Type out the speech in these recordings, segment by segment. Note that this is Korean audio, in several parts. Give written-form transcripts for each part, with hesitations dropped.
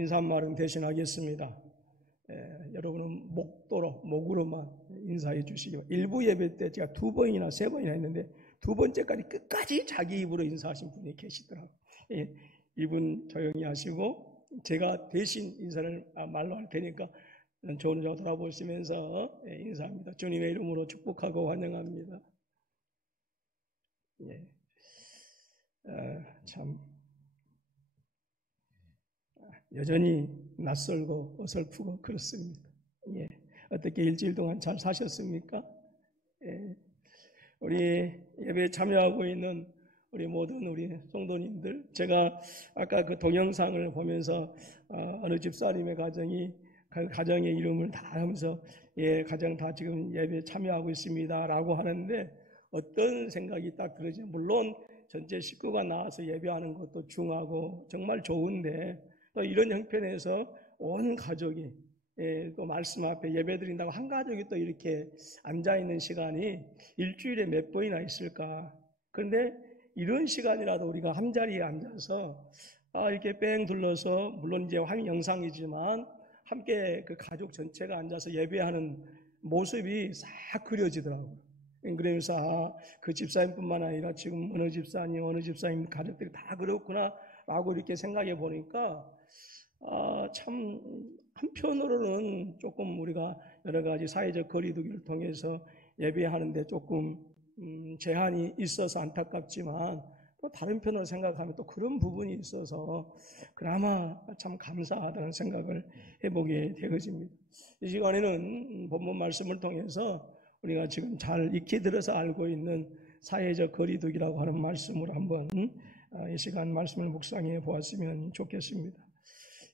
인사말은 대신하겠습니다. 여러분은 목으로만 인사해 주시기 바랍니다. 일부 예배 때 제가 2번이나 3번이나 했는데 2번째까지 끝까지 자기 입으로 인사하신 분이 계시더라고요. 이분 조용히 하시고 제가 대신 인사를 말로 할 테니까 좋은 점 돌아보시면서 인사합니다. 주님의 이름으로 축복하고 환영합니다. 참 여전히 낯설고 어설프고 그렇습니다. 어떻게 일주일 동안 잘 사셨습니까? 우리 예배에 참여하고 있는 우리 모든 우리 성도님들, 제가 아까 그 동영상을 보면서 어느 집사님의 가정이 그 가정의 이름을 다 하면서 가정 다 지금 예배에 참여하고 있습니다 라고 하는데 어떤 생각이 딱 들으죠. 물론 전체 식구가 나와서 예배하는 것도 중요하고 정말 좋은데 또 이런 형편에서 온 가족이 또 말씀 앞에 예배드린다고 한 가족이 또 이렇게 앉아있는 시간이 일주일에 몇 번이나 있을까. 그런데 이런 시간이라도 우리가 한 자리에 앉아서 이렇게 뺑 둘러서 물론 이제 화면 영상이지만 함께 그 가족 전체가 앉아서 예배하는 모습이 싹 그려지더라고요. 그래서 그 집사님뿐만 아니라 지금 어느 집사님 가족들이 다 그렇구나 라고 이렇게 생각해 보니까 참 한편으로는 조금 우리가 여러 가지 사회적 거리두기를 통해서 예배하는데 조금 제한이 있어서 안타깝지만 또 다른 편으로 생각하면 또 그런 부분이 있어서 그나마 참 감사하다는 생각을 해보게 되어집니다. 이 시간에는 본문 말씀을 통해서 우리가 지금 잘 익히 들어서 알고 있는 사회적 거리두기라고 하는 말씀으로 한번 이 시간 말씀을 묵상해 보았으면 좋겠습니다.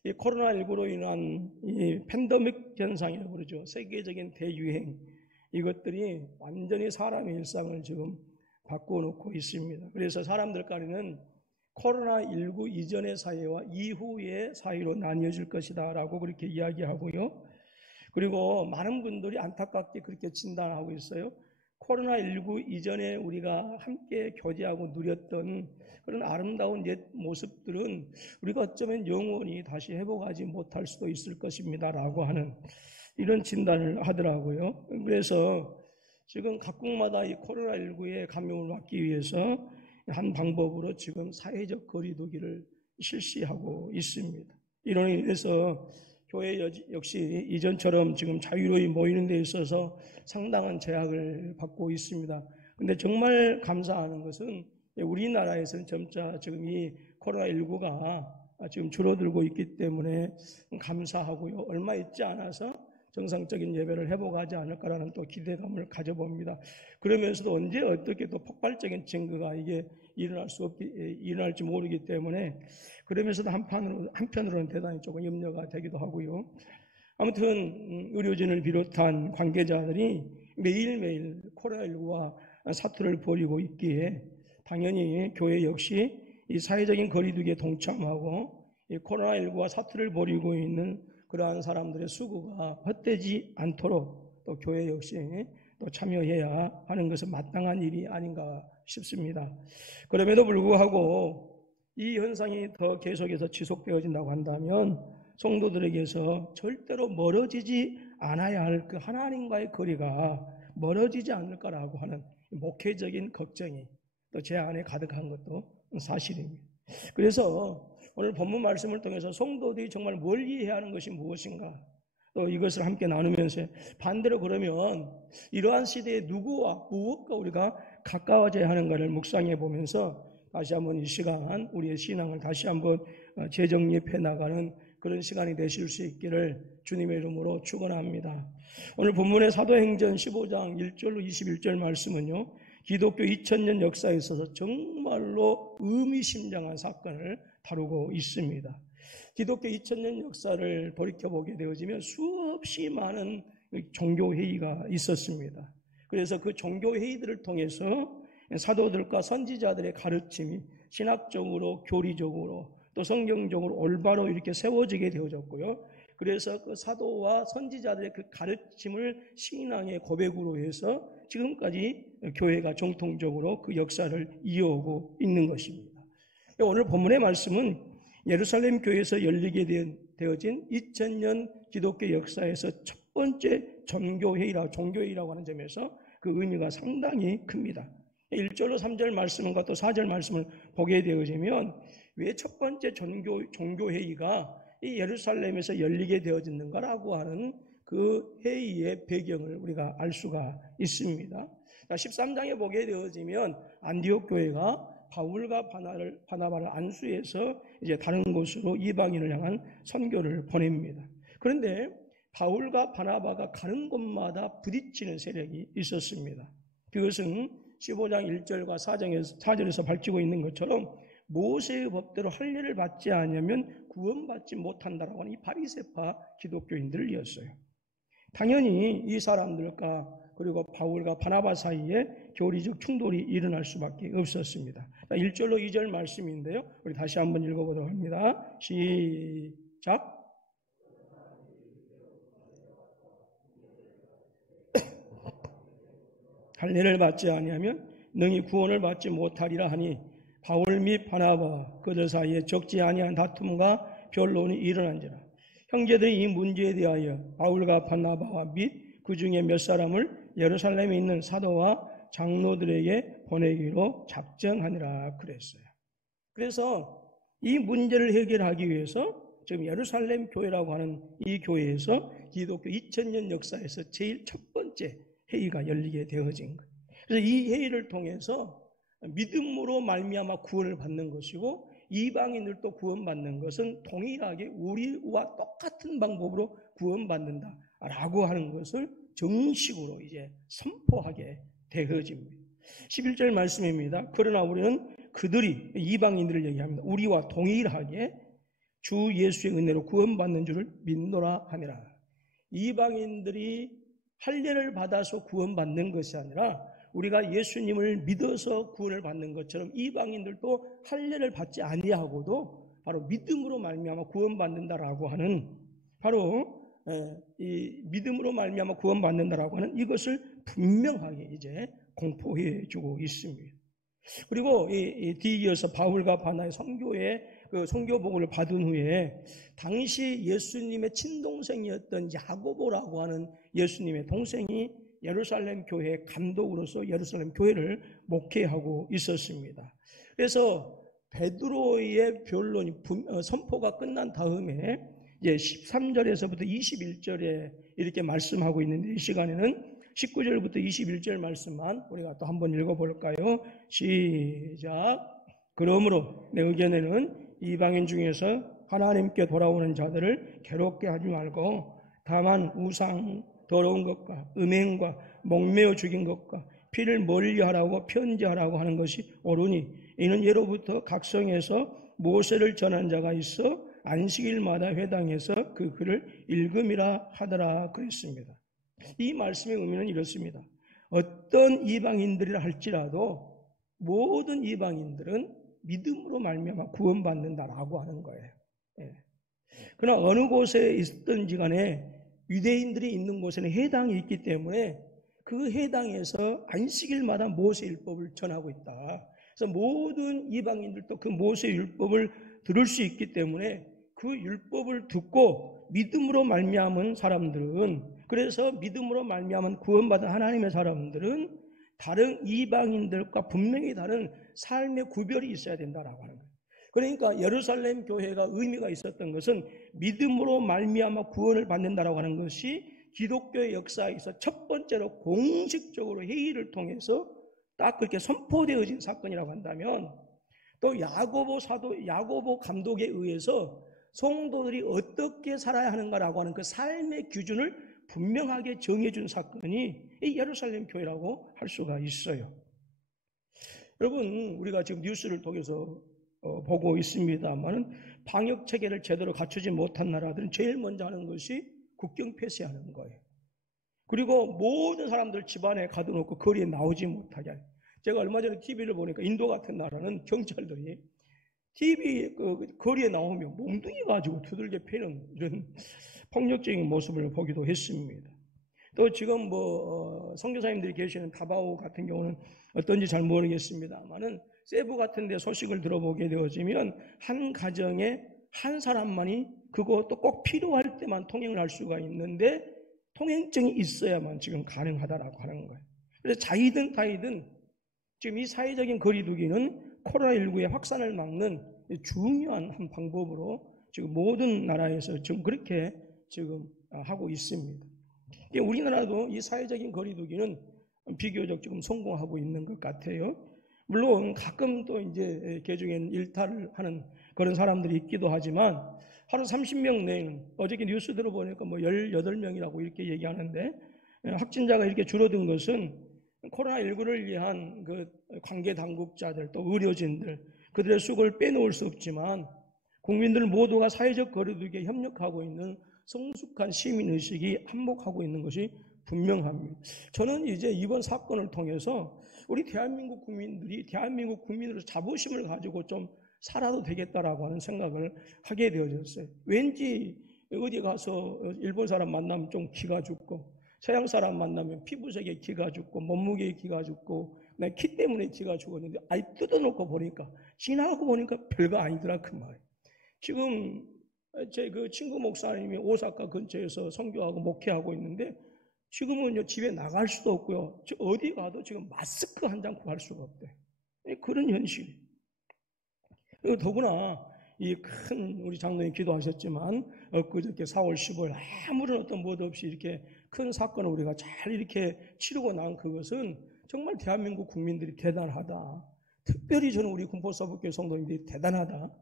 이 코로나19로 인한 이 팬데믹 현상이라고 그러죠. 세계적인 대유행, 이것들이 완전히 사람의 일상을 지금 바꿔놓고 있습니다. 그래서 사람들 간에는 코로나19 이전의 사회와 이후의 사회로 나뉘어질 것이다 라고 그렇게 이야기하고요. 그리고 많은 분들이 안타깝게 그렇게 진단하고 있어요. 코로나19 이전에 우리가 함께 교제하고 누렸던 그런 아름다운 옛 모습들은 우리가 어쩌면 영원히 다시 회복하지 못할 수도 있을 것입니다 라고 하는 이런 진단을 하더라고요. 그래서 지금 각국마다 이 코로나19의 감염을 막기 위해서 한 방법으로 지금 사회적 거리두기를 실시하고 있습니다. 이로 인해서 교회 역시 이전처럼 지금 자유로이 모이는 데 있어서 상당한 제약을 받고 있습니다. 그런데 정말 감사하는 것은 우리나라에서는 점차 지금 이 코로나19가 지금 줄어들고 있기 때문에 감사하고요. 얼마 있지 않아서 정상적인 예배를 회복하지 않을까라는 또 기대감을 가져봅니다. 그러면서도 언제 어떻게 또 폭발적인 증거가 이게 일어날지 모르기 때문에 그러면서도 한편으로는 대단히 조금 염려가 되기도 하고요. 아무튼 의료진을 비롯한 관계자들이 매일매일 코로나19와 사투를 벌이고 있기에 당연히 교회 역시 이 사회적인 거리두기에 동참하고 이 코로나19와 사투를 벌이고 있는 그러한 사람들의 수고가 헛되지 않도록 또 교회 역시 또 참여해야 하는 것은 마땅한 일이 아닌가 싶습니다. 그럼에도 불구하고 이 현상이 더 계속해서 지속되어진다고 한다면 성도들에게서 절대로 멀어지지 않아야 할 그 하나님과의 거리가 멀어지지 않을까라고 하는 목회적인 걱정이 또 제 안에 가득한 것도 사실입니다. 그래서 오늘 본문 말씀을 통해서 성도들이 정말 멀리해야 하는 것이 무엇인가 또 이것을 함께 나누면서 반대로 그러면 이러한 시대에 누구와 무엇과 우리가 가까워져야 하는가를 묵상해 보면서 다시 한번 이 시간 우리의 신앙을 다시 한번 재정립해 나가는 그런 시간이 되실 수 있기를 주님의 이름으로 축원합니다. 오늘 본문의 사도행전 15장 1절로 21절 말씀은요. 기독교 2000년 역사에 있어서 정말로 의미심장한 사건을 다루고 있습니다. 기독교 2000년 역사를 돌이켜보게 되어지면 수없이 많은 종교회의가 있었습니다. 그래서 그 종교회의들을 통해서 사도들과 선지자들의 가르침이 신학적으로, 교리적으로, 또 성경적으로 올바로 이렇게 세워지게 되어졌고요. 그래서 그 사도와 선지자들의 그 가르침을 신앙의 고백으로 해서 지금까지 교회가 정통적으로 그 역사를 이어오고 있는 것입니다. 오늘 본문의 말씀은 예루살렘 교회에서 열리게 된 되어진 2000년 기독교 역사에서 첫 번째 종교회의라고 하는 점에서 그 의미가 상당히 큽니다. 1절로 3절 말씀과 또 4절 말씀을 보게 되어지면 왜 첫 번째 종교회의가 이 예루살렘에서 열리게 되어졌는가라고 하는 그 회의의 배경을 우리가 알 수가 있습니다. 13장에 보게 되어지면 안디옥 교회가 바울과 바나바를 안수해서 이제 다른 곳으로 이방인을 향한 선교를 보냅니다. 그런데 바울과 바나바가 가는 곳마다 부딪히는 세력이 있었습니다. 그것은 15장 1절과 4절에서 밝히고 있는 것처럼 모세의 법대로 할례를 받지 않으면 구원받지 못한다라고 하는 이 바리새파 기독교인들이었어요. 당연히 이 사람들과 그리고 바울과 바나바 사이에 교리적 충돌이 일어날 수밖에 없었습니다. 1절로 2절 말씀인데요. 우리 다시 한번 읽어보도록 합니다. 시작. 할례를 받지 아니하면 능히 구원을 받지 못하리라 하니 바울 및 바나바와 그들 사이에 적지 아니한 다툼과 변론이 일어난지라. 형제들이 이 문제에 대하여 바울과 바나바와 및 그 중에 몇 사람을 예루살렘에 있는 사도와 장로들에게 보내기로 작정하니라 그랬어요. 그래서 이 문제를 해결하기 위해서 지금 예루살렘 교회라고 하는 이 교회에서 기독교 2000년 역사에서 제일 첫 번째 회의가 열리게 되어진 거예요. 그래서 이 회의를 통해서 믿음으로 말미암아 구원을 받는 것이고 이방인들도 구원받는 것은 동일하게 우리와 똑같은 방법으로 구원받는다라고 하는 것을 정식으로 이제 선포하게 되어집니다. 11절 말씀입니다. 그러나 우리는 그들이 이방인들을 얘기합니다. 우리와 동일하게 주 예수의 은혜로 구원받는 줄을 믿노라 하니라. 이방인들이 할례를 받아서 구원받는 것이 아니라 우리가 예수님을 믿어서 구원을 받는 것처럼 이방인들도 할례를 받지 아니하고도 바로 믿음으로 말미암아 구원받는다라고 하는 바로 이 믿음으로 말미암아 구원받는다라고 하는 이것을 분명하게 이제 공포해 주고 있습니다. 그리고 뒤이어서 바울과 바나의 선교의 그 선교복을 받은 후에 당시 예수님의 친동생이었던 야고보라고 하는 예수님의 동생이 예루살렘 교회의 감독으로서 예루살렘 교회를 목회하고 있었습니다. 그래서 베드로의 변론이 선포가 끝난 다음에 이제 13절에서부터 21절에 이렇게 말씀하고 있는데 이 시간에는 19절부터 21절 말씀만 우리가 또 한번 읽어볼까요? 시작. 그러므로 내 의견에는 이방인 중에서 하나님께 돌아오는 자들을 괴롭게 하지 말고 다만 우상, 더러운 것과 음행과 목매어 죽인 것과 피를 멀리하라고 편지하라고 하는 것이 옳으니 이는 예로부터 각성에서 모세를 전한 자가 있어 안식일마다 회당에서 그 글을 읽음이라 하더라 그랬습니다. 이 말씀의 의미는 이렇습니다. 어떤 이방인들이라 할지라도 모든 이방인들은 믿음으로 말미암아 구원받는다라고 하는 거예요. 그러나 어느 곳에 있든지 간에 유대인들이 있는 곳에는 해당이 있기 때문에 그 해당에서 안식일마다 모세 율법을 전하고 있다. 그래서 모든 이방인들도 그 모세 율법을 들을 수 있기 때문에 그 율법을 듣고 믿음으로 말미암은 사람들은 그래서 믿음으로 말미암은 구원받은 하나님의 사람들은 다른 이방인들과 분명히 다른 삶의 구별이 있어야 된다라고 하는 거예요. 그러니까 예루살렘 교회가 의미가 있었던 것은 믿음으로 말미암아 구원을 받는다라고 하는 것이 기독교의 역사에서 첫 번째로 공식적으로 회의를 통해서 딱 그렇게 선포되어진 사건이라고 한다면 또 야고보 감독에 의해서 성도들이 어떻게 살아야 하는가라고 하는 그 삶의 기준을 분명하게 정해준 사건이 이 예루살렘 교회라고 할 수가 있어요. 여러분, 우리가 지금 뉴스를 통해서 보고 있습니다만 방역 체계를 제대로 갖추지 못한 나라들은 제일 먼저 하는 것이 국경 폐쇄하는 거예요. 그리고 모든 사람들 집안에 가둬놓고 거리에 나오지 못하게 하는. 제가 얼마 전에 TV를 보니까 인도 같은 나라는 경찰들이 TV 거리에 나오면 몽둥이 가지고 두들겨 패는 이런 폭력적인 모습을 보기도 했습니다. 또 지금 선교사님들이 계시는 다바오 같은 경우는 어떤지 잘 모르겠습니다만은 세부 같은 데 소식을 들어보게 되어지면 한 가정에 한 사람만이 그것도 꼭 필요할 때만 통행을 할 수가 있는데 통행증이 있어야만 지금 가능하다라고 하는 거예요. 그래서 자이든 타이든 지금 이 사회적인 거리두기는 코로나19의 확산을 막는 중요한 한 방법으로 지금 모든 나라에서 지금 그렇게 지금 하고 있습니다. 우리나라도 이 사회적인 거리두기는 비교적 지금 성공하고 있는 것 같아요. 물론 가끔 또 이제 개중에는 일탈을 하는 그런 사람들이 있기도 하지만 하루 30명 내에는 어저께 뉴스 들어보니까 뭐 18명이라고 이렇게 얘기하는데 확진자가 이렇게 줄어든 것은 코로나19를 위한 그 관계 당국자들 또 의료진들 그들의 수고를 빼놓을 수 없지만 국민들 모두가 사회적 거리두기에 협력하고 있는 성숙한 시민의식이 한몫하고 있는 것이 분명합니다. 저는 이제 이번 사건을 통해서 우리 대한민국 국민들이 대한민국 국민으로서 자부심을 가지고 좀 살아도 되겠다라고 하는 생각을 하게 되어졌어요. 왠지 어디 가서 일본 사람 만나면 좀 기가 죽고 서양 사람 만나면 피부색에 기가 죽고 몸무게에 기가 죽고 내 키 때문에 기가 죽었는데 아이 뜯어놓고 보니까 지나가고 보니까 별거 아니더라 그 말. 지금 제 그 친구 목사님이 오사카 근처에서 선교하고 목회하고 있는데 지금은 집에 나갈 수도 없고요. 어디 가도 지금 마스크 한 장 구할 수가 없대. 그런 현실. 그리고 더구나 이 큰 우리 장로님 기도하셨지만 엊그저께 4월 15일 아무런 어떤 뭐 없이 이렇게 큰 사건을 우리가 잘 이렇게 치르고 난 그것은 정말 대한민국 국민들이 대단하다. 특별히 저는 우리 군포서북교회 성도님들이 대단하다.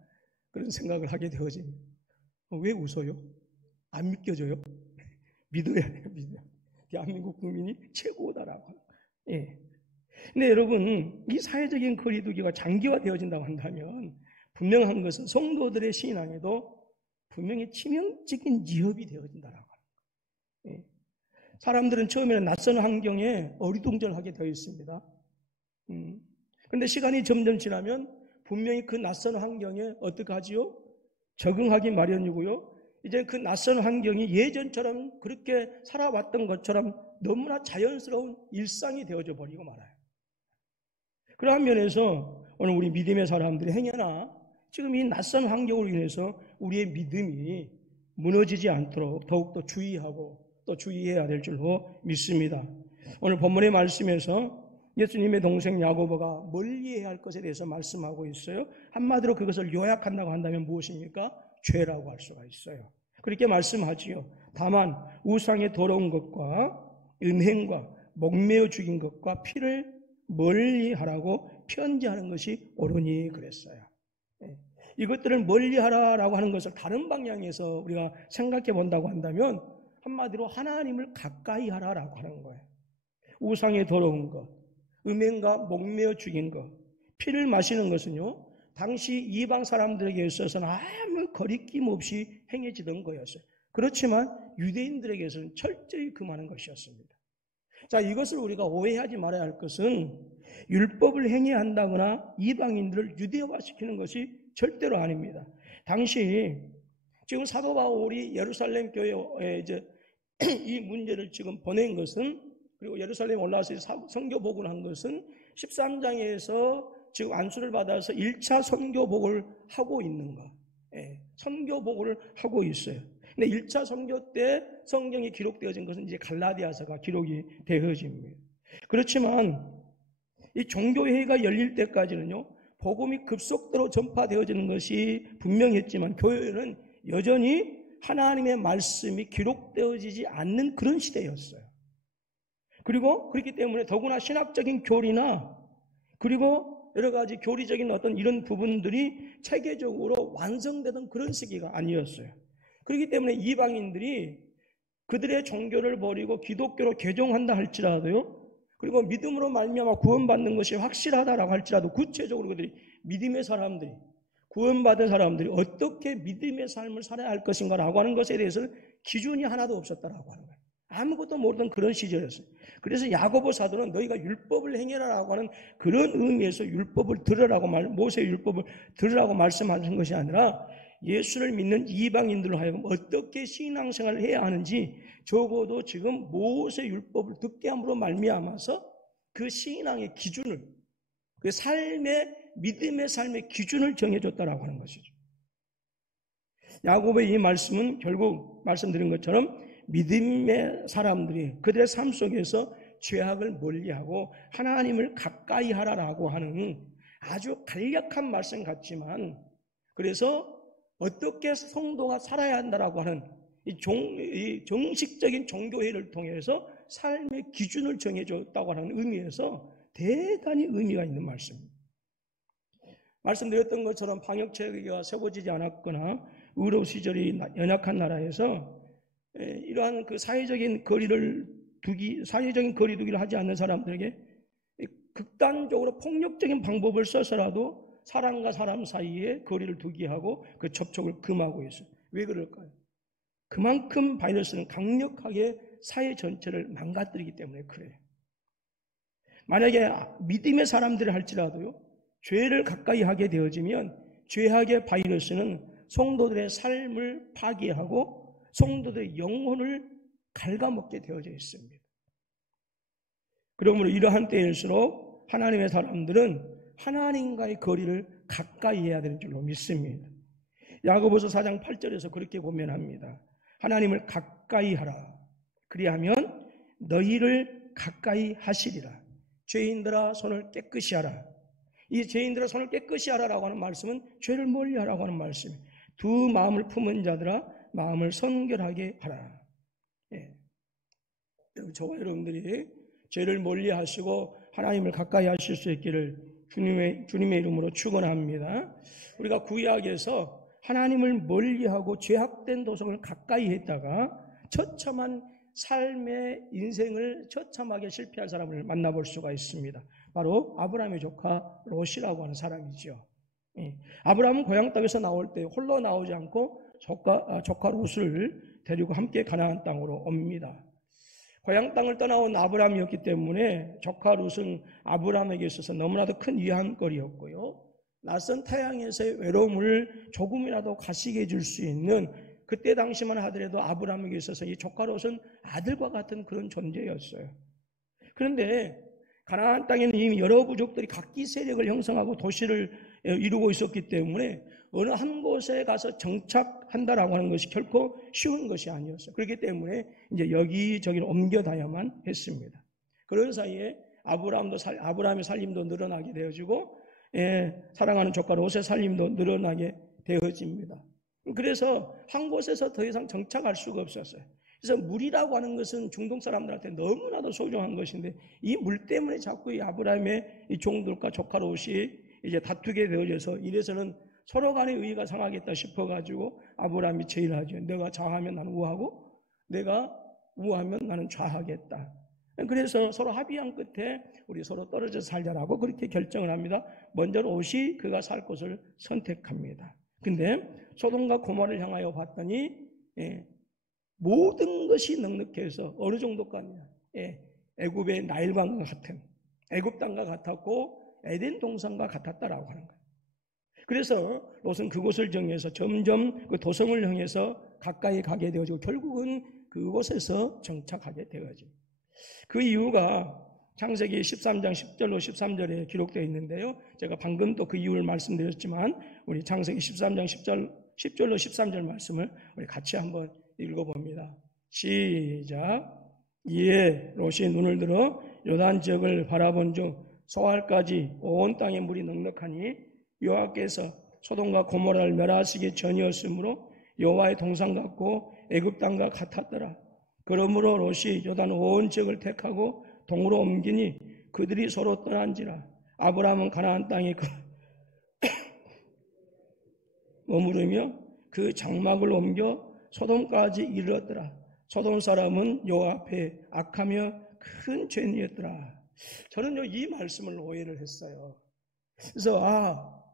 그런 생각을 하게 되어집니다. 왜 웃어요? 안 믿겨져요? 믿어야 해요, 믿어야. 대한민국 국민이 최고다라고. 예. 근데 여러분, 이 사회적인 거리두기가 장기화되어진다고 한다면 분명한 것은 성도들의 신앙에도 분명히 치명적인 위협이 되어진다라고. 예. 사람들은 처음에는 낯선 환경에 어리둥절하게 되어 있습니다. 그런데 시간이 점점 지나면 분명히 그 낯선 환경에 어떻게 하지요? 적응하기 마련이고요. 이제 그 낯선 환경이 예전처럼 그렇게 살아왔던 것처럼 너무나 자연스러운 일상이 되어져 버리고 말아요. 그러한 면에서 오늘 우리 믿음의 사람들이 행여나 지금 이 낯선 환경으로 인해서 우리의 믿음이 무너지지 않도록 더욱더 주의하고 또 주의해야 될 줄로 믿습니다. 오늘 본문의 말씀에서 예수님의 동생 야고보가 멀리해야 할 것에 대해서 말씀하고 있어요. 한마디로 그것을 요약한다고 한다면 무엇입니까? 죄라고 할 수가 있어요. 그렇게 말씀하지요. 다만 우상의 더러운 것과 음행과 목매어 죽인 것과 피를 멀리하라고 편지하는 것이 옳으니 그랬어요. 이것들을 멀리하라라고 하는 것을 다른 방향에서 우리가 생각해 본다고 한다면 한마디로 하나님을 가까이 하라라고 하는 거예요. 우상의 더러운 것, 음행과 목매어 죽인 것, 피를 마시는 것은요, 당시 이방 사람들에게 있어서는 아무 거리낌 없이 행해지던 거였어요. 그렇지만 유대인들에게서는 철저히 금하는 것이었습니다. 자, 이것을 우리가 오해하지 말아야 할 것은 율법을 행해야 한다거나 이방인들을 유대화시키는 것이 절대로 아닙니다. 당시 지금 사도 바울이 예루살렘 교회에 이제 이 문제를 지금 보낸 것은, 그리고 예루살렘에 올라와서 선교복을 한 것은 13장에서 지금 안수를 받아서 1차 선교복을 하고 있는 거. 선교복을 하고 있어요. 근데 1차 선교 때 성경이 기록되어진 것은 이제 갈라디아서가 기록이 되어집니다. 그렇지만 이 종교회의가 열릴 때까지는요, 복음이 급속도로 전파되어지는 것이 분명했지만 교회는 여전히 하나님의 말씀이 기록되어지지 않는 그런 시대였어요. 그리고 그렇기 때문에 더구나 신학적인 교리나 그리고 여러 가지 교리적인 어떤 이런 부분들이 체계적으로 완성되던 그런 시기가 아니었어요. 그렇기 때문에 이방인들이 그들의 종교를 버리고 기독교로 개종한다 할지라도요, 그리고 믿음으로 말미암아 구원받는 것이 확실하다라고 할지라도 구체적으로 그들이 믿음의 사람들이, 구원받은 사람들이 어떻게 믿음의 삶을 살아야 할 것인가라고 하는 것에 대해서는 기준이 하나도 없었다라고 하는 거예요. 아무것도 모르던 그런 시절이었어요. 그래서 야고보 사도는 너희가 율법을 행해라라고 하는 그런 의미에서 율법을 들으라고 모세의 율법을 들으라고 말씀하신 것이 아니라 예수를 믿는 이방인들로 하여금 어떻게 신앙생활을 해야 하는지 적어도 지금 모세 율법을 듣게 함으로 말미암아서 그 신앙의 기준을, 그 삶의 믿음의 삶의 기준을 정해줬다라고 하는 것이죠. 야곱의 이 말씀은 결국 말씀드린 것처럼 믿음의 사람들이 그들의 삶 속에서 죄악을 멀리하고 하나님을 가까이 하라라고 하는 아주 간략한 말씀 같지만, 그래서 어떻게 성도가 살아야 한다라고 하는 이 정식적인 종교회를 통해서 삶의 기준을 정해줬다고 하는 의미에서 대단히 의미가 있는 말씀입니다. 말씀드렸던 것처럼 방역체계가 세워지지 않았거나 의료 시절이 연약한 나라에서 이러한 그 사회적인 거리두기를 하지 않는 사람들에게 극단적으로 폭력적인 방법을 써서라도 사람과 사람 사이에 거리를 두게 하고 그 접촉을 금하고 있어요. 왜 그럴까요? 그만큼 바이러스는 강력하게 사회 전체를 망가뜨리기 때문에 그래요. 만약에 믿음의 사람들이 할지라도요, 죄를 가까이 하게 되어지면 죄악의 바이러스는 성도들의 삶을 파괴하고 성도들의 영혼을 갉아먹게 되어져 있습니다. 그러므로 이러한 때일수록 하나님의 사람들은 하나님과의 거리를 가까이 해야 되는 줄로 믿습니다. 야고보서 4장 8절에서 그렇게 고면합니다. 하나님을 가까이 하라. 그리하면 너희를 가까이 하시리라. 죄인들아 손을 깨끗이 하라. 이 죄인들아 손을 깨끗이 하라라고 하는 말씀은 죄를 멀리 하라고 하는 말씀이에요. 두 마음을 품은 자들아 마음을 성결하게 하라. 예. 저와 여러분들이 죄를 멀리 하시고 하나님을 가까이 하실 수 있기를 주님의 이름으로 축원합니다. 우리가 구약에서 하나님을 멀리하고 죄악된 도성을 가까이 했다가 처참한 삶의 인생을 처참하게 실패한 사람을 만나볼 수가 있습니다. 바로 아브라함의 조카 롯이라고 하는 사람이죠. 아브라함은 고향 땅에서 나올 때 홀로 나오지 않고 조카 롯을 데리고 함께 가나안 땅으로 옵니다. 고향 땅을 떠나온 아브라함이었기 때문에 조카 롯은 아브라함에게 있어서 너무나도 큰 위안거리였고요. 낯선 타향에서의 외로움을 조금이라도 가시게 해줄 수 있는, 그때 당시만 하더라도 아브라함에게 있어서 이 조카 롯은 아들과 같은 그런 존재였어요. 그런데 가나안 땅에는 이미 여러 부족들이 각기 세력을 형성하고 도시를 이루고 있었기 때문에 어느 한 곳에 가서 정착한다라고 하는 것이 결코 쉬운 것이 아니었어요. 그렇기 때문에 이제 여기저기를 옮겨다야만 했습니다. 그런 사이에 아브라함의 살림도 늘어나게 되어지고, 사랑하는 조카 롯의 살림도 늘어나게 되어집니다. 그래서 한 곳에서 더 이상 정착할 수가 없었어요. 그래서 물이라고 하는 것은 중동 사람들한테 너무나도 소중한 것인데 이 물 때문에 자꾸 이 아브라함의 이 종들과 조카 롯이 이제 다투게 되어져서 이래서는 서로 간의 의의가 상하겠다 싶어가지고 아브라함이 제일 하죠. 내가 좌하면 나는 우하고 내가 우하면 나는 좌하겠다. 그래서 서로 합의한 끝에 우리 서로 떨어져 살자라고 그렇게 결정을 합니다. 먼저 롯이 그가 살 곳을 선택합니다. 근데 소돔과 고모를 향하여 봤더니 모든 것이 넉넉해서 어느 정도까지냐, 애굽의 나일강과 같은 애굽 땅과 같았고 에덴 동산과 같았다라고 하는 거예요. 그래서 롯은 그곳을 정해서 점점 그 도성을 향해서 가까이 가게 되어지고 결국은 그곳에서 정착하게 되어집니다. 그 이유가 창세기 13장 10절로 13절에 기록되어 있는데요. 제가 방금 또 그 이유를 말씀드렸지만 우리 창세기 13장 10절로 13절 말씀을 우리 같이 한번 읽어봅니다. 시작. 이에 롯이 눈을 들어 요단 지역을 바라본 중 소알까지 온 땅에 물이 넉넉하니 여호와께서 소돔과 고모라를 멸하시기 전이었으므로 여호와의 동산 같고 애굽 땅과 같았더라. 그러므로 롯이 요단 온 지역을 택하고 동으로 옮기니 그들이 서로 떠난지라. 아브라함은 가나안 땅에 머무르며 그 장막을 옮겨 소돔까지 이르렀더라. 소돔 사람은 여호와 앞에 악하며 큰 죄인이었더라. 저는 이 말씀을 오해를 했어요. 그래서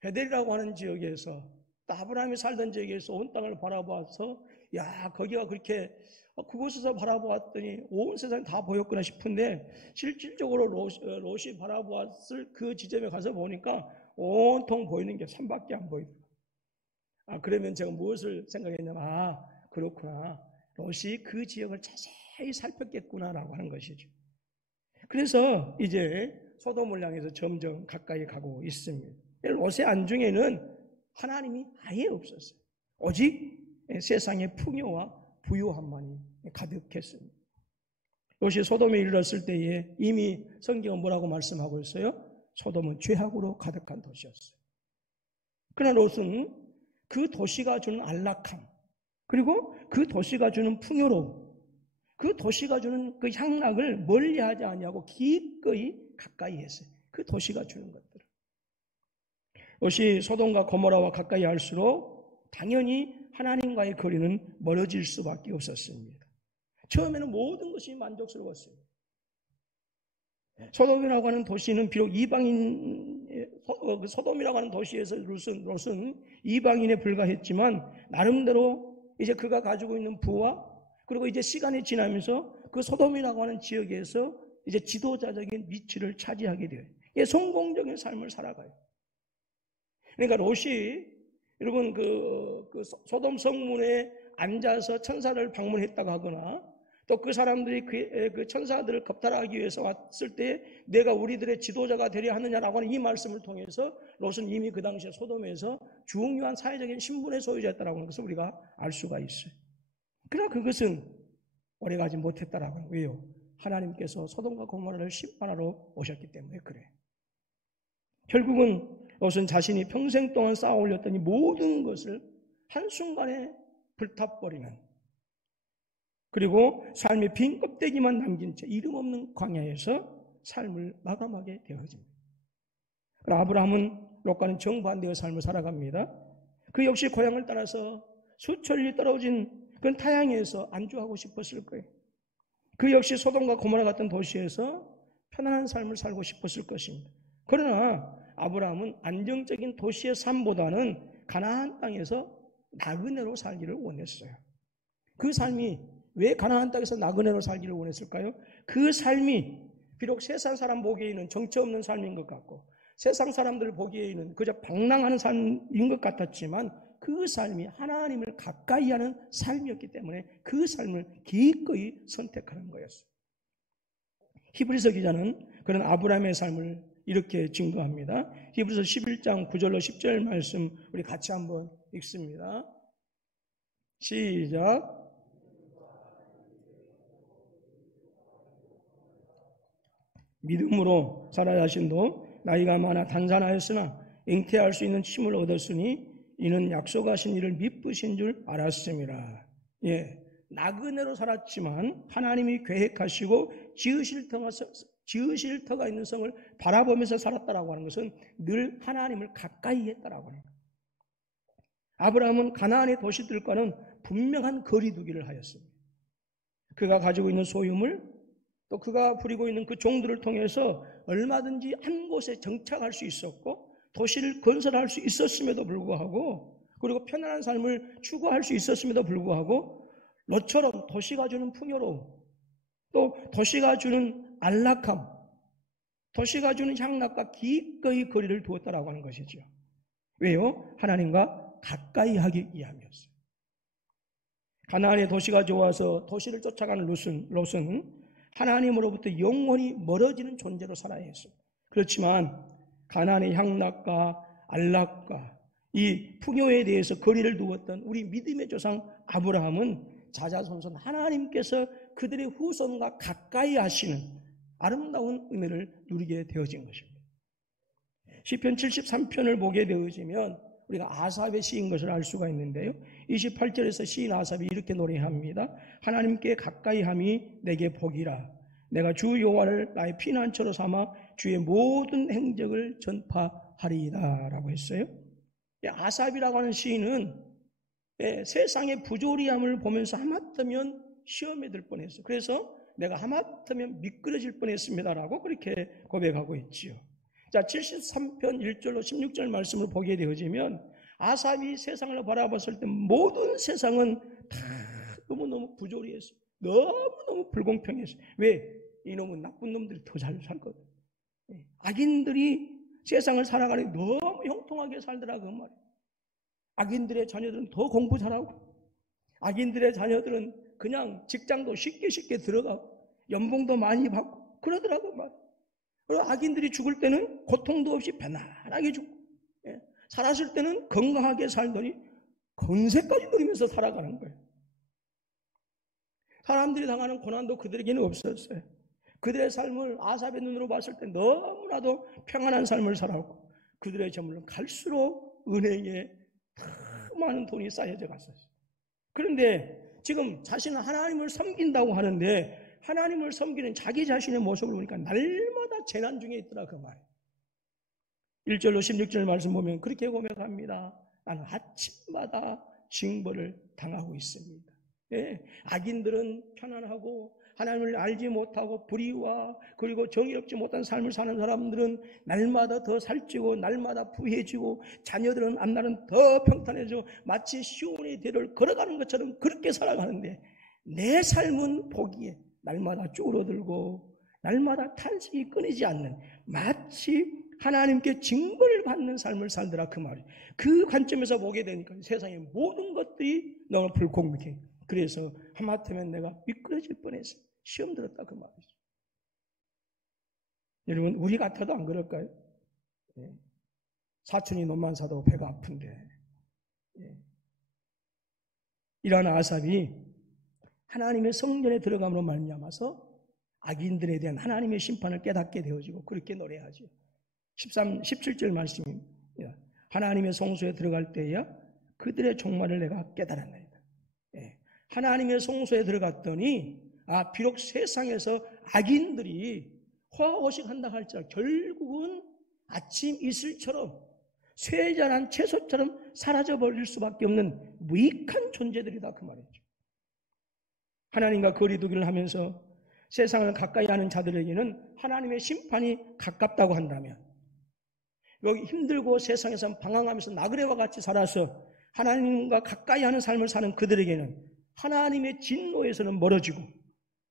베델이라고 하는 지역에서 아브라함이 살던 지역에서 온 땅을 바라보아서 거기가 그렇게 그곳에서 바라보았더니 온 세상이 다 보였구나 싶은데 실질적으로 롯이 바라보았을 그 지점에 가서 보니까 온통 보이는 게 산밖에 안 보이더라고요. 그러면 제가 무엇을 생각했냐면 그렇구나. 롯이 그 지역을 자세히 살폈겠구나라고 하는 것이죠. 그래서 이제 소돔을 향해서 점점 가까이 가고 있습니다. 롯의 안중에는 하나님이 아예 없었어요. 오직 세상의 풍요와 부유함만이 가득했습니다. 롯이 소돔에 이르렀을 때에 이미 성경은 뭐라고 말씀하고 있어요? 소돔은 죄악으로 가득한 도시였어요. 그러나 롯은 그 도시가 주는 안락함, 그리고 그 도시가 주는 풍요로움, 그 도시가 주는 그 향락을 멀리하지 아니하고 기꺼이 가까이 했어요. 그 도시가 주는 것들을. 롯이 소돔과 고모라와 가까이 할수록 당연히 하나님과의 거리는 멀어질 수밖에 없었습니다. 처음에는 모든 것이 만족스러웠어요. 소돔이라고 하는 도시는 비록 소돔이라고 하는 도시에서 롯은 이방인에 불과했지만 나름대로 이제 그가 가지고 있는 부와 그리고 이제 시간이 지나면서 그 소돔이라고 하는 지역에서 이제 지도자적인 위치를 차지하게 돼요. 이게 성공적인 삶을 살아가요. 그러니까 롯이 여러분 그 소돔 성문에 앉아서 천사를 방문했다고 하거나 또 그 사람들이 그 천사들을 겁탈하기 위해서 왔을 때 내가 우리들의 지도자가 되려 하느냐라고 하는 이 말씀을 통해서 롯은 이미 그 당시에 소돔에서 중요한 사회적인 신분의 소유자였다라고 하는 것을 우리가 알 수가 있어요. 그러나 그것은 오래가지 못했다라고 해요. 왜요? 하나님께서 소돔과 고모라를 심판하러 오셨기 때문에 그래요. 결국은 롯은 자신이 평생 동안 쌓아 올렸던 이 모든 것을 한순간에 불타버리는, 그리고 삶의 빈 껍데기만 남긴 채 이름 없는 광야에서 삶을 마감하게 되어집니다. 아브라함은 롯과는 정반대의 삶을 살아갑니다. 그 역시 고향을 따라서 수천리 떨어진 그 타향에서 안주하고 싶었을 거예요. 그 역시 소돔과 고모라 같은 도시에서 편안한 삶을 살고 싶었을 것입니다. 그러나 아브라함은 안정적인 도시의 삶보다는 가나안 땅에서 나그네로 살기를 원했어요. 그 삶이 왜 가나안 땅에서 나그네로 살기를 원했을까요? 그 삶이 비록 세상 사람 보기에는 정처 없는 삶인 것 같고 세상 사람들 보기에는 그저 방랑하는 삶인 것 같았지만 그 삶이 하나님을 가까이 하는 삶이었기 때문에 그 삶을 기꺼이 선택하는 거였어요. 히브리서 기자는 그런 아브라함의 삶을 이렇게 증거합니다. 히브리서 11장 9절로 10절 말씀 우리 같이 한번 읽습니다. 시작. 믿음으로 사라 자신도 나이가 많아 단산하였으나 잉태할 수 있는 힘을 얻었으니 이는 약속하신 이를 미쁘신 줄 알았음이라. 예, 나그네로 살았지만 하나님이 계획하시고 지으실 터가 있는 성을 바라보면서 살았다라고 하는 것은 늘 하나님을 가까이 했다라고 하는 거예요. 아브라함은 가나안의 도시들과는 분명한 거리두기를 하였습니다. 그가 가지고 있는 소유물, 또 그가 부리고 있는 그 종들을 통해서 얼마든지 한 곳에 정착할 수 있었고 도시를 건설할 수 있었음에도 불구하고 그리고 편안한 삶을 추구할 수 있었음에도 불구하고 롯처럼 도시가 주는 풍요로움, 또 도시가 주는 안락함, 도시가 주는 향락과 기꺼이 거리를 두었다라고 하는 것이죠. 왜요? 하나님과 가까이 하기 위함이었어요. 가나안의 도시가 좋아서 도시를 쫓아가는 롯은 하나님으로부터 영원히 멀어지는 존재로 살아야 했습니다. 그렇지만 가나안의 향락과 안락과 이 풍요에 대해서 거리를 두었던 우리 믿음의 조상 아브라함은 자자손손 하나님께서 그들의 후손과 가까이 하시는 아름다운 은혜를 누리게 되어진 것입니다. 시편 73편을 보게 되어지면 우리가 아삽의 시인 것을 알 수가 있는데요. 28절에서 시인 아삽이 이렇게 노래합니다. 하나님께 가까이 함이 내게 복이라. 내가 주 여호와를 나의 피난처로 삼아 주의 모든 행적을 전파하리이다 라고 했어요. 아삽이라고 하는 시인은 세상의 부조리함을 보면서 하마터면 시험에 들 뻔했어요. 그래서 내가 하마터면 미끄러질 뻔했습니다라고 그렇게 고백하고 있지요. 자, 73편 1절로 16절 말씀을 보게 되어지면 아삽이 세상을 바라봤을 때 모든 세상은 다 너무너무 부조리했어요. 너무너무 불공평했어요. 왜? 이놈은 나쁜 놈들이 더 잘 살거든. 악인들이 세상을 살아가니 너무 형통하게 살더라 그 말이에요. 악인들의 자녀들은 더 공부 잘하고 악인들의 자녀들은 그냥 직장도 쉽게 들어가고 연봉도 많이 받고 그러더라고 말이에요. 그리고 악인들이 죽을 때는 고통도 없이 편안하게 죽고 살았을 때는 건강하게 살더니 건세까지 누리면서 살아가는 거예요. 사람들이 당하는 고난도 그들에게는 없었어요. 그들의 삶을 아삽의 눈으로 봤을 때 너무나도 평안한 삶을 살았고 그들의 재물은 갈수록 은행에 더 많은 돈이 쌓여져 갔었어요. 그런데 지금 자신은 하나님을 섬긴다고 하는데 하나님을 섬기는 자기 자신의 모습을 보니까 날마다 재난 중에 있더라 그 말이에요. 1절로 16절 말씀 보면 그렇게 고백합니다. 나는 아침마다 징벌을 당하고 있습니다. 예, 악인들은 편안하고 하나님을 알지 못하고 불의와 그리고 정의롭지 못한 삶을 사는 사람들은 날마다 더 살찌고 날마다 부해지고 자녀들은 앞날은 더 평탄해지고 마치 시온의 대를 걸어가는 것처럼 그렇게 살아가는데 내 삶은 보기에 날마다 쭈그러들고 날마다 탄식이 끊이지 않는 마치 하나님께 징벌을 받는 삶을 살더라 그 말이에요. 그 관점에서 보게 되니까 세상의 모든 것들이 너무 불공평해. 그래서 하마터면 내가 미끄러질 뻔했어. 시험 들었다 그 말이죠. 여러분 우리 같아도 안 그럴까요? 예. 사촌이 논만 사도 배가 아픈데 예. 이러한 아삽이 하나님의 성전에 들어감으로 말미암아서 악인들에 대한 하나님의 심판을 깨닫게 되어지고 그렇게 노래하죠. 17절 말씀입니다. 하나님의 성소에 들어갈 때야 그들의 종말을 내가 깨달았나이다. 예. 하나님의 성소에 들어갔더니 비록 세상에서 악인들이 호화호식한다 할지라도 결국은 아침 이슬처럼 쇠잔한 채소처럼 사라져버릴 수밖에 없는 무익한 존재들이다 그 말이죠. 하나님과 거리두기를 하면서 세상을 가까이 하는 자들에게는 하나님의 심판이 가깝다고 한다면 여기 힘들고 세상에서 방황하면서 나그네와 같이 살아서 하나님과 가까이 하는 삶을 사는 그들에게는 하나님의 진노에서는 멀어지고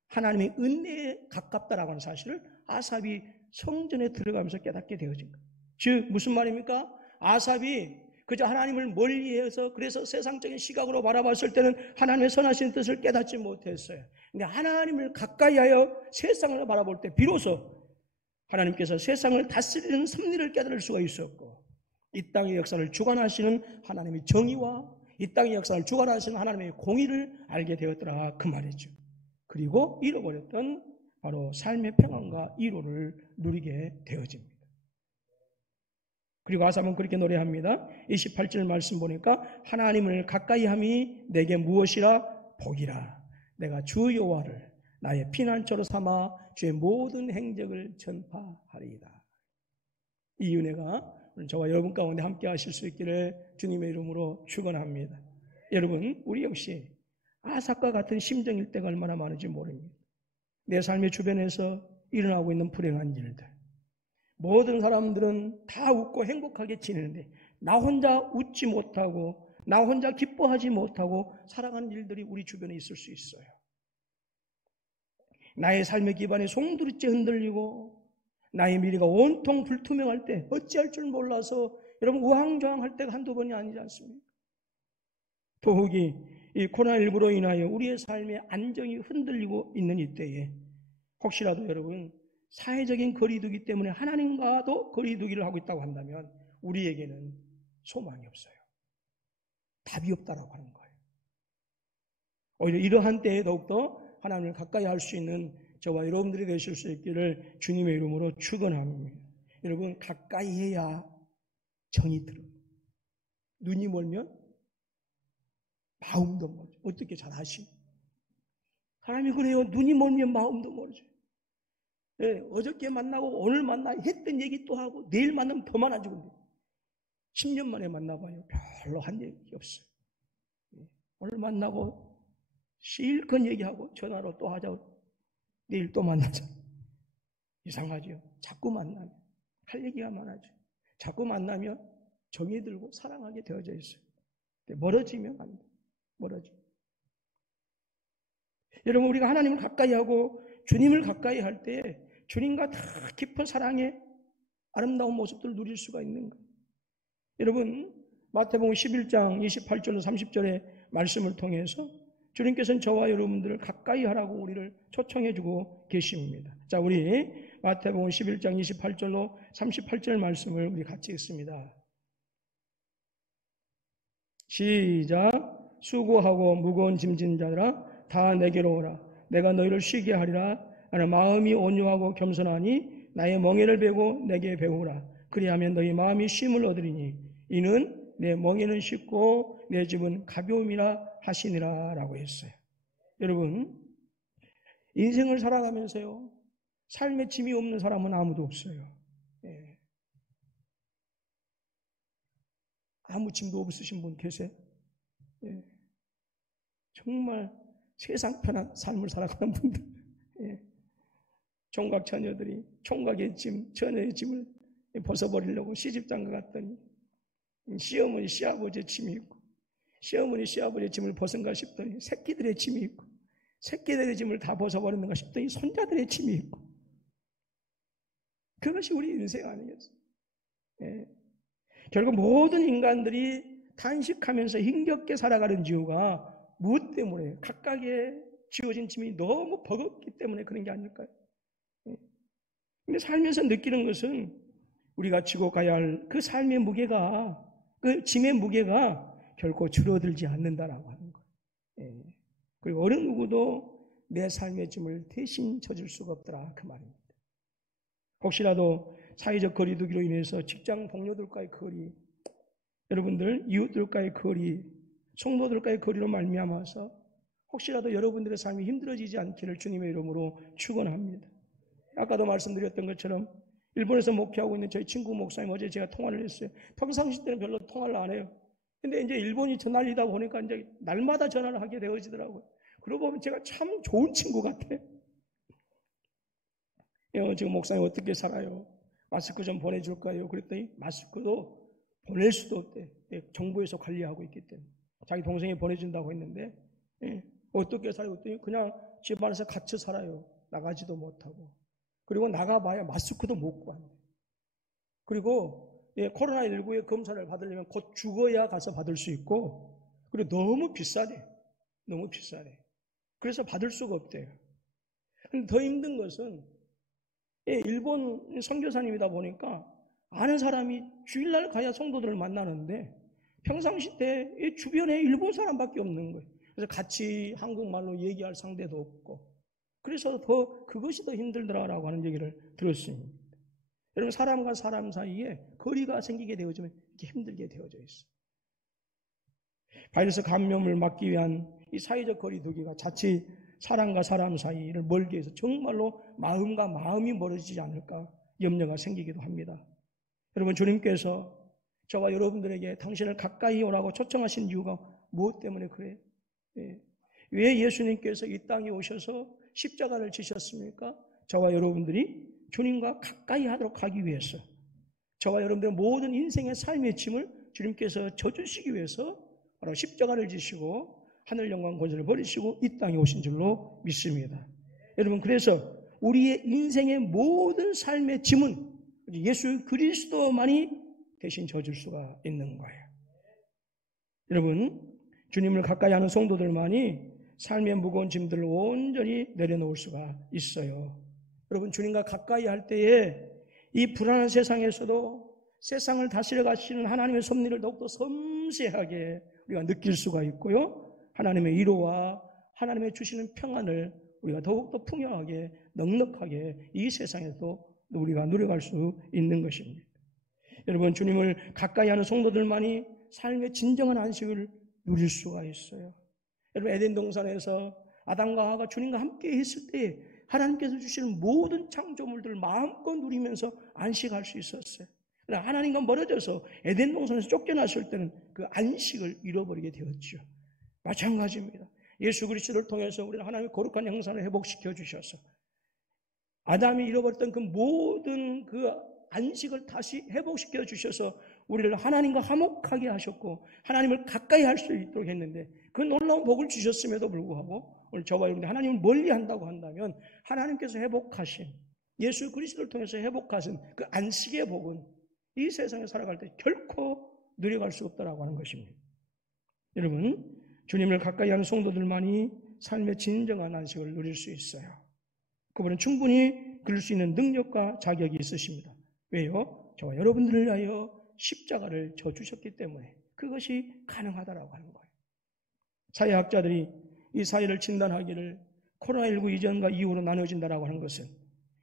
하나님의 은혜에 가깝다라고 하는 사실을 아삽이 성전에 들어가면서 깨닫게 되어진 거예요. 즉 무슨 말입니까? 아삽이 그저 하나님을 멀리해서 그래서 세상적인 시각으로 바라봤을 때는 하나님의 선하신 뜻을 깨닫지 못했어요. 근데 하나님을 가까이하여 세상을 바라볼 때 비로소 하나님께서 세상을 다스리는 섭리를 깨달을 수가 있었고 이 땅의 역사를 주관하시는 하나님의 정의와 이 땅의 역사를 주관하시는 하나님의 공의를 알게 되었더라 그 말이죠. 그리고 잃어버렸던 바로 삶의 평안과 이로를 누리게 되어집니다. 그리고 아삽은 그렇게 노래합니다. 28절 말씀 보니까 하나님을 가까이함이 내게 무엇이라 복이라. 내가 주 여호와를 나의 피난처로 삼아 주의 모든 행적을 전파하리이다. 이 은혜가 저와 여러분 가운데 함께 하실 수 있기를 주님의 이름으로 축원합니다. 여러분 우리 역시 아삽과 같은 심정일 때가 얼마나 많은지 모릅니다. 내 삶의 주변에서 일어나고 있는 불행한 일들 모든 사람들은 다 웃고 행복하게 지내는데 나 혼자 웃지 못하고 나 혼자 기뻐하지 못하고 살아가는 일들이 우리 주변에 있을 수 있어요. 나의 삶의 기반이 송두리째 흔들리고 나의 미래가 온통 불투명할 때 어찌할 줄 몰라서 여러분 우왕좌왕할 때가 한두 번이 아니지 않습니까? 더욱이 이 코로나19로 인하여 우리의 삶의 안정이 흔들리고 있는 이때에 혹시라도 여러분 사회적인 거리두기 때문에 하나님과도 거리두기를 하고 있다고 한다면 우리에게는 소망이 없어요. 답이 없다라고 하는 거예요. 오히려 이러한 때에 더욱더 하나님을 가까이 할 수 있는 저와 여러분들이 되실 수 있기를 주님의 이름으로 축원합니다. 여러분 가까이 해야 정이 들어요. 눈이 멀면 마음도 멀어요. 어떻게 잘 아시죠? 사람이 그래요. 눈이 멀면 마음도 멀어져요. 네, 어저께 만나고 오늘 만나 했던 얘기 또 하고 내일 만나면 더 많아지고 10년 만에 만나봐요. 별로 한 얘기 없어요. 오늘 만나고 실컷 얘기하고 전화로 또 하자고 내일 또 만나자. 이상하죠. 자꾸 만나면 할 얘기가 많아져. 자꾸 만나면 정이 들고 사랑하게 되어져 있어요. 멀어지면 안 돼. 멀어져. 여러분 우리가 하나님을 가까이 하고 주님을 가까이 할 때 주님과 더 깊은 사랑의 아름다운 모습들을 누릴 수가 있는 거예요. 여러분 마태복음 11장 28절로 30절의 말씀을 통해서 주님께서는 저와 여러분들을 가까이 하라고 우리를 초청해 주고 계십니다. 자, 우리 마태복음 11장 28절로 38절 말씀을 우리 같이 읽습니다. 시작. 수고하고 무거운 짐진 자들아 다 내게로 오라. 내가 너희를 쉬게 하리라. 나는 마음이 온유하고 겸손하니 나의 멍에를 베고 내게 배우라. 그리하면 너희 마음이 쉼을 얻으리니 이는 내 멍에는 쉽고 내 짐은 가벼움이라 하시니라 라고 했어요. 여러분, 인생을 살아가면서요, 삶에 짐이 없는 사람은 아무도 없어요. 예. 아무 짐도 없으신 분 계세요? 예. 정말 세상 편한 삶을 살아가는 분들, 예. 총각 처녀들이 총각의 짐, 처녀의 짐을 벗어버리려고 시집장가 갔더니 시어머니, 시아버지의 짐이 있고, 시어머니, 시아버지의 짐을 벗은가 싶더니 새끼들의 짐이 있고, 새끼들의 짐을 다 벗어버리는가 싶더니 손자들의 짐이 있고, 그것이 우리 인생 아니겠어요? 예. 결국 모든 인간들이 탄식하면서 힘겹게 살아가는 이유가 무엇 때문에? 각각의 지어진 짐이 너무 버겁기 때문에 그런 게 아닐까요? 근데 살면서 느끼는 것은 우리가 지고 가야 할 그 삶의 무게가, 그 짐의 무게가 결코 줄어들지 않는다라고 하는 거예요. 그리고 어느 누구도 내 삶의 짐을 대신 져줄 수가 없더라 그 말입니다. 혹시라도 사회적 거리두기로 인해서 직장 동료들과의 거리, 여러분들 이웃들과의 거리, 성도들과의 거리로 말미암아서 혹시라도 여러분들의 삶이 힘들어지지 않기를 주님의 이름으로 축원합니다. 아까도 말씀드렸던 것처럼 일본에서 목회하고 있는 저희 친구 목사님 어제 제가 통화를 했어요. 평상시 때는 별로 통화를 안 해요. 근데 이제 일본이 전날이다 보니까 이제 날마다 전화를 하게 되어지더라고요. 그러고 보면 제가 참 좋은 친구 같아요. 지금 목사님 어떻게 살아요? 마스크 좀 보내줄까요? 그랬더니 마스크도 보낼 수도 없대. 정부에서 관리하고 있기 때문에. 자기 동생이 보내준다고 했는데 어떻게 살아요? 그랬더니 그냥 집 안에서 갇혀 살아요. 나가지도 못하고. 그리고 나가봐야 마스크도 못 구한대. 그리고 코로나19의 검사를 받으려면 곧 죽어야 가서 받을 수 있고, 그리고 너무 비싸대. 너무 비싸대. 그래서 받을 수가 없대요. 근데 더 힘든 것은 일본 선교사님이다 보니까 아는 사람이 주일날 가야 성도들을 만나는데 평상시 때 주변에 일본 사람밖에 없는 거예요. 그래서 같이 한국말로 얘기할 상대도 없고, 그래서 그것이 더 힘들더라라고 하는 얘기를 들었습니다. 여러분, 사람과 사람 사이에 거리가 생기게 되어지면 이렇게 힘들게 되어져 있어요. 바이러스 감염을 막기 위한 이 사회적 거리두기가 자칫 사람과 사람 사이를 멀게 해서 정말로 마음과 마음이 멀어지지 않을까 염려가 생기기도 합니다. 여러분, 주님께서 저와 여러분들에게 당신을 가까이 오라고 초청하신 이유가 무엇 때문에 그래요? 왜 예수님께서 이 땅에 오셔서 십자가를 지셨습니까? 저와 여러분들이 주님과 가까이 하도록 하기 위해서, 저와 여러분들의 모든 인생의 삶의 짐을 주님께서 져주시기 위해서 바로 십자가를 지시고 하늘 영광 권세를 버리시고 이 땅에 오신 줄로 믿습니다. 여러분, 그래서 우리의 인생의 모든 삶의 짐은 예수 그리스도만이 대신 져줄 수가 있는 거예요. 여러분, 주님을 가까이 하는 성도들만이 삶의 무거운 짐들을 온전히 내려놓을 수가 있어요. 여러분, 주님과 가까이 할 때에 이 불안한 세상에서도 세상을 다스려 가시는 하나님의 섭리를 더욱더 섬세하게 우리가 느낄 수가 있고요. 하나님의 위로와 하나님의 주시는 평안을 우리가 더욱더 풍요하게 넉넉하게 이 세상에서 우리가 누려갈 수 있는 것입니다. 여러분, 주님을 가까이 하는 성도들만이 삶의 진정한 안식을 누릴 수가 있어요. 여러분, 에덴 동산에서 아담과 하와가 주님과 함께 있을 때 하나님께서 주시는 모든 창조물들을 마음껏 누리면서 안식할 수 있었어요. 그러나 하나님과 멀어져서 에덴 동산에서 쫓겨났을 때는 그 안식을 잃어버리게 되었죠. 마찬가지입니다. 예수 그리스도를 통해서 우리는 하나님의 거룩한 형상을 회복시켜 주셔서 아담이 잃어버렸던 그 모든 그 안식을 다시 회복시켜 주셔서 우리를 하나님과 화목하게 하셨고 하나님을 가까이 할 수 있도록 했는데, 그 놀라운 복을 주셨음에도 불구하고 오늘 저와 여러분들 하나님을 멀리 한다고 한다면 하나님께서 회복하신, 예수 그리스도를 통해서 회복하신 그 안식의 복은 이 세상에 살아갈 때 결코 누려갈 수 없다라고 하는 것입니다. 여러분, 주님을 가까이 하는 성도들만이 삶의 진정한 안식을 누릴 수 있어요. 그분은 충분히 그럴 수 있는 능력과 자격이 있으십니다. 왜요? 저와 여러분들을 위하여 십자가를 져주셨기 때문에, 그것이 가능하다라고 하는 거예요. 사회학자들이 이 사회를 진단하기를 코로나19 이전과 이후로 나눠진다라고 하는 것은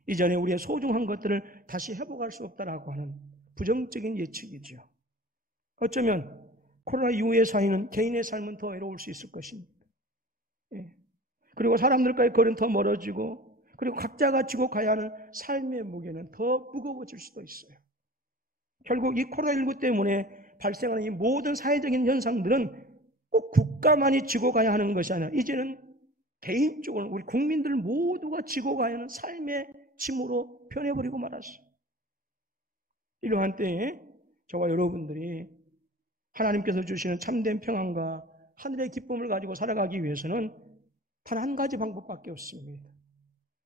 이전에 우리의 소중한 것들을 다시 회복할 수 없다라고 하는 부정적인 예측이죠. 어쩌면 코로나 이후의 사회는 개인의 삶은 더 외로울 수 있을 것입니다. 그리고 사람들과의 거리는 더 멀어지고 그리고 각자가 지고 가야 하는 삶의 무게는 더 무거워질 수도 있어요. 결국 이 코로나19 때문에 발생하는 이 모든 사회적인 현상들은 꼭 국가만이 지고 가야 하는 것이 아니라 이제는 개인적으로 우리 국민들 모두가 지고 가야 하는 삶의 짐으로 변해버리고 말았어요. 이러한 때에 저와 여러분들이 하나님께서 주시는 참된 평안과 하늘의 기쁨을 가지고 살아가기 위해서는 단 한 가지 방법밖에 없습니다.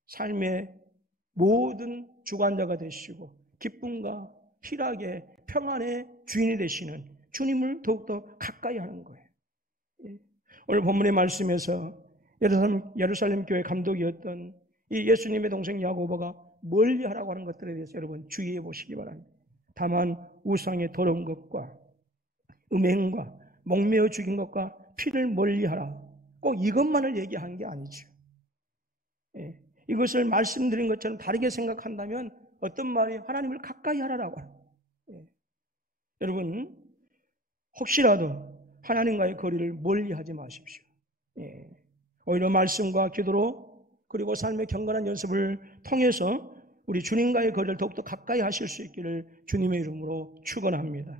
삶의 모든 주관자가 되시고 기쁨과 희락의 평안의 주인이 되시는 주님을 더욱더 가까이 하는 거예요. 오늘 본문의 말씀에서 예루살렘 교회 감독이었던 이 예수님의 동생 야고보가 멀리하라고 하는 것들에 대해서 여러분 주의해 보시기 바랍니다. 다만 우상의 더러운 것과 음행과 목매어 죽인 것과 피를 멀리하라. 꼭 이것만을 얘기한 게 아니죠. 이것을 말씀드린 것처럼 다르게 생각한다면 어떤 말이 하나님을 가까이 하라라고 합니다. 여러분 혹시라도 하나님과의 거리를 멀리하지 마십시오. 오히려 말씀과 기도로 그리고 삶의 경건한 연습을 통해서 우리 주님과의 거리를 더욱더 가까이 하실 수 있기를 주님의 이름으로 축원합니다.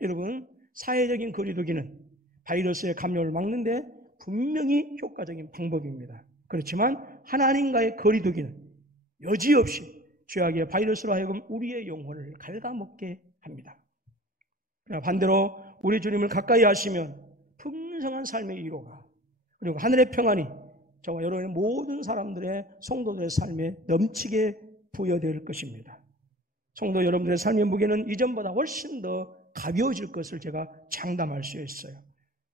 여러분 사회적인 거리두기는 바이러스의 감염을 막는데 분명히 효과적인 방법입니다. 그렇지만 하나님과의 거리두기는 여지없이 죄악의 바이러스로 하여금 우리의 영혼을 갉아먹게 합니다. 그러나 반대로 우리 주님을 가까이 하시면 풍성한 삶의 위로가 그리고 하늘의 평안이 저와 여러분의 모든 사람들의 성도들의 삶에 넘치게 부여될 것입니다. 성도 여러분들의 삶의 무게는 이전보다 훨씬 더 가벼워질 것을 제가 장담할 수 있어요.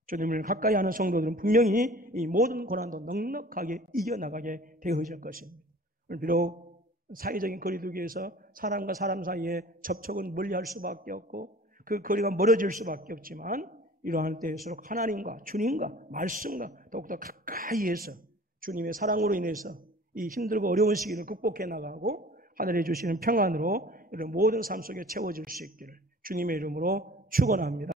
주님을 가까이 하는 성도들은 분명히 이 모든 고난도 넉넉하게 이겨나가게 되어질 것입니다. 비록 사회적인 거리두기에서 사람과 사람 사이에 접촉은 멀리할 수밖에 없고 그 거리가 멀어질 수밖에 없지만 이러한 때일수록 하나님과 주님과 말씀과 더욱더 가까이에서 주님의 사랑으로 인해서 이 힘들고 어려운 시기를 극복해 나가고 하늘에 주시는 평안으로 이런 모든 삶 속에 채워질 수 있기를 주님의 이름으로 축원합니다.